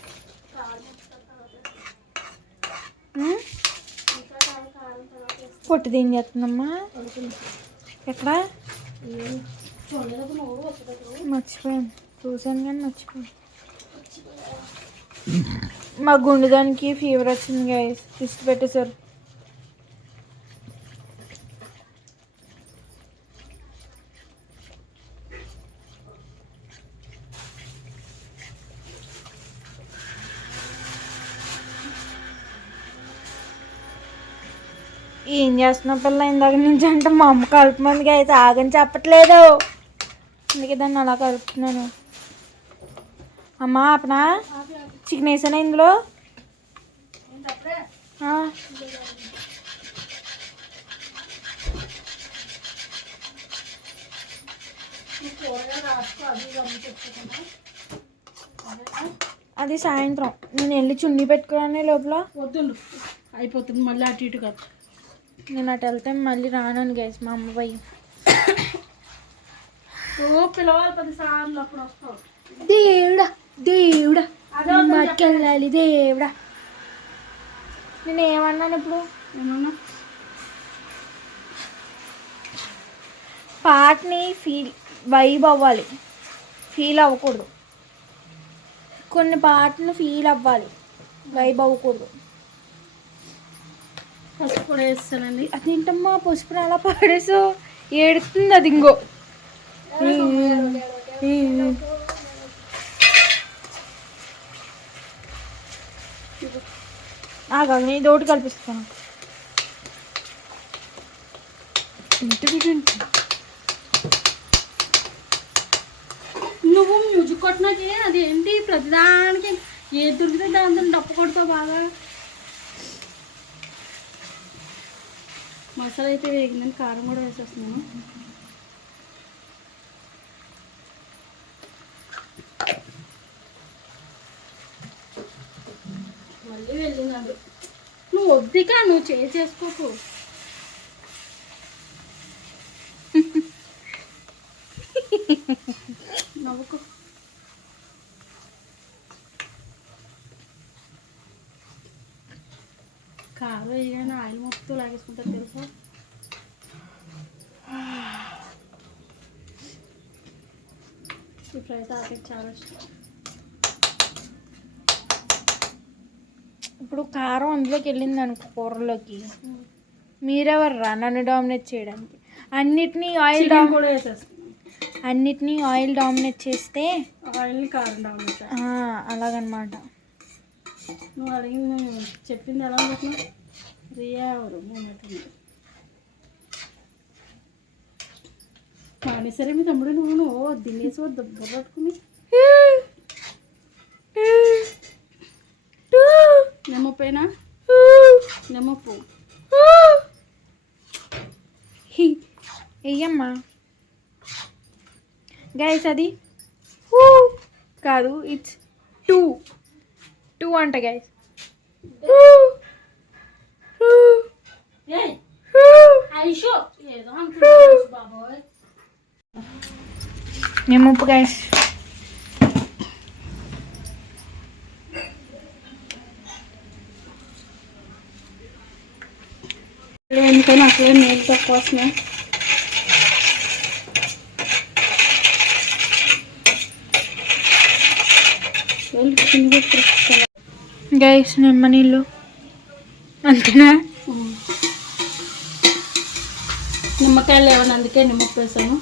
పొట్టు ఏం చేస్తుందమ్మా, ఎక్కడ మర్చిపోయాను, చూసాను కానీ మర్చిపోయాను. మా గుండెదానికి ఫీవర్ వచ్చింది గైస్, లిస్ట్ పెట్టేశారు. ఏం చేస్తున్నా పిల్ల ఇందాక నుంచి అంటే మా అమ్మ కలుపుమంది గైస్, ఆగని చెప్పట్లేదు, అందుకే దాన్ని అలా కలుపుతున్నాను. అమ్మా ఆపనా, చికెన్ వేసానా ఇందులో. అది సాయంత్రం నేను వెళ్ళి చున్నీ పెట్టుకునే లోపల వద్దు అయిపోతుంది మళ్ళీ అటు ఇటు కాదు. నేను అటు వెళ్తే మళ్ళీ రానని గైస్ మా అమ్మ భయం. పిలవాలి 10 సార్లు అప్పుడు వస్తావు. దేవుడా దేవుడా మాకెళ్ళాలి దేవుడా. నేను ఏమన్నాను ఇప్పుడు, ఏమన్నా పాటని వైబ్ అవ్వాలి, ఫీల్ అవ్వకూడదు. కొన్ని పాటలు ఫీల్ అవ్వాలి, వైబ్ అవ్వకూడదు. పసుపు కూడా వేస్తానండి. అదేంటమ్మా పసుపుని అలా పాడేసు, ఏడుతుంది అది. ఇంకో నేను దోటి కల్పిస్తాను. నువ్వు మ్యూజిక్ కొట్టినాకే అది ఏంటి ప్రతిదానికి ఏది దొరికితే దాంతో డప్పు కొడతావు బాగా. మసాలా అయితే వేగిందని కారం కూడా వేసేస్తున్నాను. మళ్ళీ వెళ్ళినాడు. నువ్వు వద్దికా, నువ్వు చేసుకోకు. నవ్వుకో. కారం వేయగానే ఆయిల్ మొత్తం లాగేసుకుంటారు తెలుసా. ఈ ఫ్రై తాతకి చాలా ఇష్టం. ఇప్పుడు కారం అందులోకి వెళ్ళింది అనుకో కూరలోకి, మీరెవరు రా నన్ను డామినేట్ చేయడానికి? అన్నిటినీ ఆయిల్ కూడా వేసేస్తాను. అన్నిటినీ ఆయిల్ డామినేట్ చేస్తే ఆయిల్ కారం డామినేట్. అలాగనమాట. నువ్వు అడిగింది నువ్వు చెప్పింది ఎలా అనుకుంటున్నావు? రియా ఎవరు మేమైతే మానేసరే మీ తమ్ముడు నువ్వు దినేసి వద్ద బుర్ర పట్టుకుని నిమ్మపైన నిమ్మపు వెయ్యమ్మా గైస్. అది కాదు, ఇట్స్ 2 అంట గైస్. నిమ్మప్పు గైస్. ఎందుకని అసలే నీళ్ళు తక్కువ వస్తున్నాయి. గైస్ నిమ్మ నీళ్ళు అంతేనా? నిమ్మకాయలు లేవని అందుకే నిమ్మప్పు వేసాను.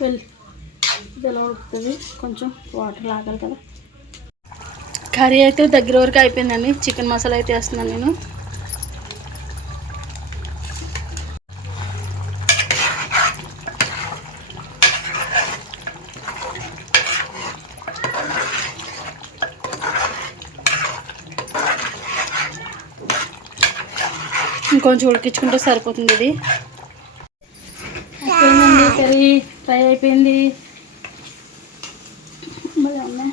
వెళ్ళి ఇలా ఉడుకుతుంది, కొంచెం వాటర్ లాగాలి కదా. కర్రీ అయితే దగ్గర వరకు అయిపోయిందండి. చికెన్ మసాలా అయితే వేస్తున్నాను నేను. ఇంకొంచెం ఉడికించుకుంటే సరిపోతుంది. ఇది అయిపోయిందండి, కర్రీ ఫ్రై అయిపోయింది. మరి అమ్మాయి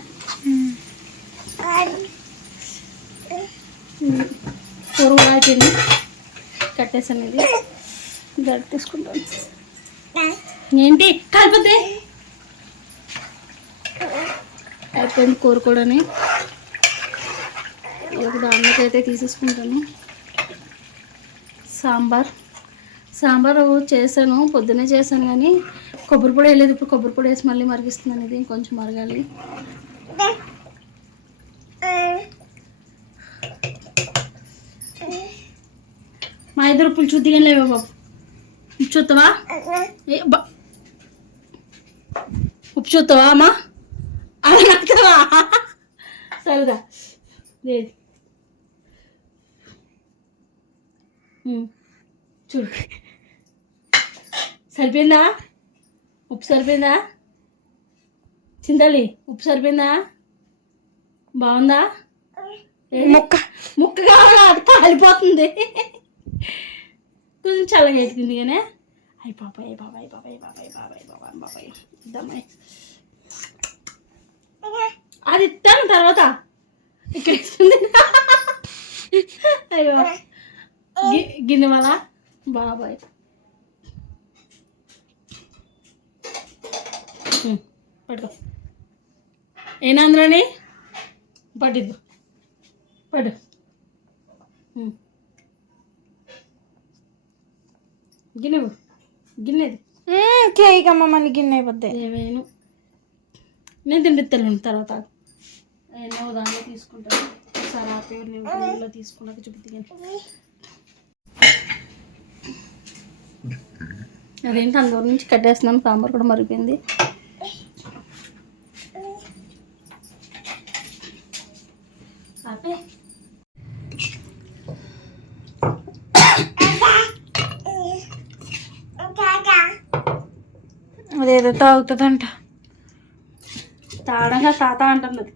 కూర కూడా అయిపోయింది. కట్టేసాను. ఇది గడ్డ తీసుకుంటాను. ఏంటి కలిపితే అయిపోయింది కూర కూడాని. ఒక దాంట్లోకి అయితే తీసేసుకుంటాను. సాంబార్ చేశాను, పొద్దునే చేశాను కానీ కొబ్బరి పొడి వేయలేదు. ఇప్పుడు కొబ్బరి పొడి వేసి మళ్ళీ మరిగిస్తున్నాను. ఇది ఇంకొంచెం మరగాలి. మా ఇద్దరు ఉప్పులు చూద్దిగా లేవా బాబు? ఉప్పు చూస్తావా? ఉప్పు చూస్తావా అమ్మా? అలా నక్కుతావా? సరేదా లేదు చూడు. సరిపోయిందా? ఉప్పు సరిపోయిందా? చింతలి ఉప్పు సరిపోయిందా? బాగుందా? ముక్క కావాలా? అది కాలిపోతుంది. కొంచెం చల్లగా అవుతుంది కానీ అయ్యి బాబాయ్ బాబాయ్ బాబాయ్ బాబాయ్ బాబాయ్ బాబాయ్ బాబాయ్ ఇద్దామాయి. అది ఇస్తాను తర్వాత. ఇక్కడ ఇస్తుంది. అయ్యో గిన్నె వాళ్ళ బాబాయ్. పట్టుకో. ఏనా అందులోని పట్టిద్దు. పట్టు. గిన్నెది కేకమ్మ మళ్ళీ గిన్నె అయిపోద్ది. ఏమేను నేను తిండిస్తాను తర్వాత. ఎన్నో దాంట్లో తీసుకుంటాను. ఒకసారి ఆ పేరు నేను తీసుకున్నాక చూపిస్తాను. అదేంటి అందులో నుంచి కట్టేస్తున్నాను. సాంబార్ కూడా మరిగిపోయింది. అదేదో తాగుతుందంట. తాడంగా తాత అంటున్నది.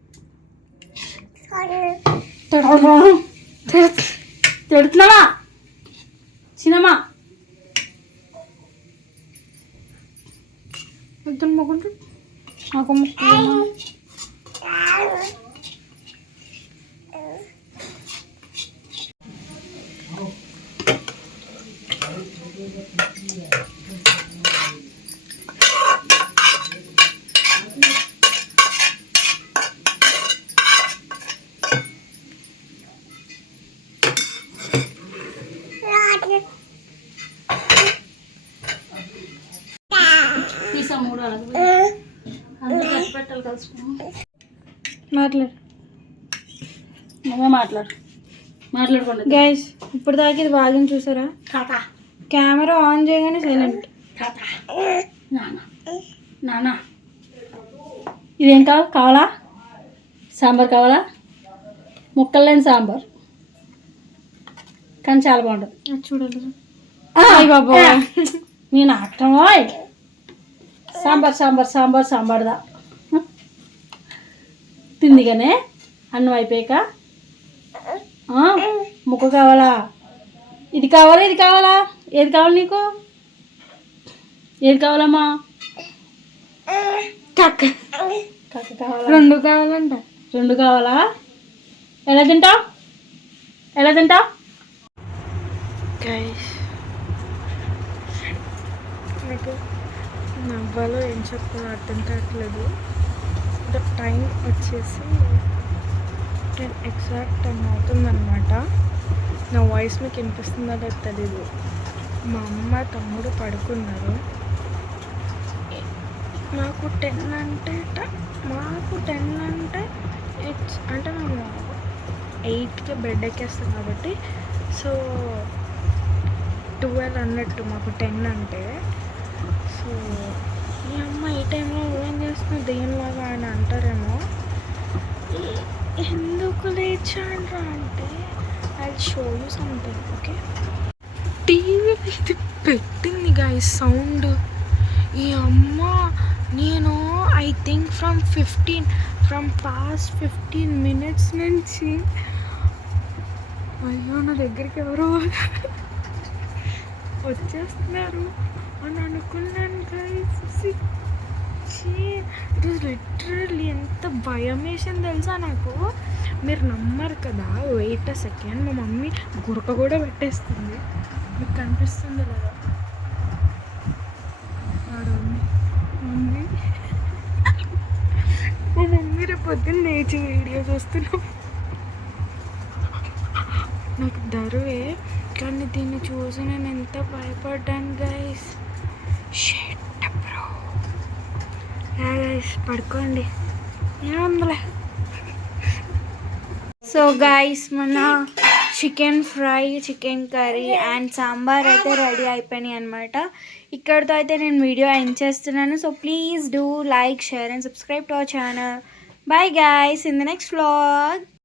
తిడుతున్నావా చిన్నమ్మా? ఇద్దరు మొగ్గుంటు నాకు ముక్కు. మాట్లాడు నువ్వే మాట్లాడుకోండి గైస్ ఇప్పుడు దాకా ఇది బాగా చూసారా? కెమెరా ఆన్ చేయగానే సైలెంట్. నానా ఇదేం కావాలా? సాంబార్ కావాలా? ముక్కలు లేని సాంబార్ కానీ చాలా బాగుంటుంది. చూడండి బాబా నేను ఆడటం సాంబార్దా తిందిగానే అన్నం అయిపోయాక ముక్క కావాలా? ఇది కావాలా? ఏది కావాలి నీకు? ఏది కావాలమ్మా? కక్క కావాలా? రెండు కావాలా? ఎలా తింటావు? గైస్ నాకు నవ్వాలో ఏం చెప్పాలో అర్థం కావట్లేదు. ద టైం వచ్చేసి 10 ఎగ్జాక్ట్ 10 అవుతుందన్నమాట. నా వాయిస్ మీకు వినిపిస్తుందో లేదో తెలీదు. మా అమ్మ తమ్ముడు పడుకున్నారు. మాకు 10 అంటే ఇట్స్ అంటే మేము 8కి బెడ్ ఎక్కేస్తాం కాబట్టి సో 12 అన్నట్టు మాకు 10 అంటే. సో ఈ అమ్మ ఈ టైంలో ఏం చేస్తున్నా దేనిలాగా ఆయన అంటారేమో. ఎందుకు లేచాడ్రా అంటే I show you something. Okay, TV ఇది పెట్టింది గాయ్స్ సౌండ్. ఈ అమ్మ నేను I think from past 15 minutes నుంచి అయ్యో నా దగ్గరికి ఎవరో వచ్చేస్తున్నారు అని అనుకున్నాను గైస్. ఇట్ ఈస్ లిటరల్లీ ఎంత భయం వేసింది తెలుసా నాకు. మీరు నమ్మరు కదా. వెయిట్ అ సెకండ్, మా మమ్మీ గురక కూడా పెట్టేస్తుంది. మీకు కనిపిస్తుంది లేదా? మమ్మీ మా మమ్మీ రేపు పొద్దున్న లేచి వీడియో చూస్తున్నాం. నాకు దరువే కానీ దీన్ని చూసి నేను ఎంత భయపడ్డాను గైస్. Shit bro. గైస్ పడుకోండి, ఏముందిలే. సో గైస్ మన chicken fry, chicken curry and sambar అయితే రెడీ అయిపోయినాయి అనమాట. ఇక్కడితో అయితే నేను వీడియో ఎండ్ చేస్తున్నాను. So please do like, share and subscribe to our channel. Bye guys, in the next vlog.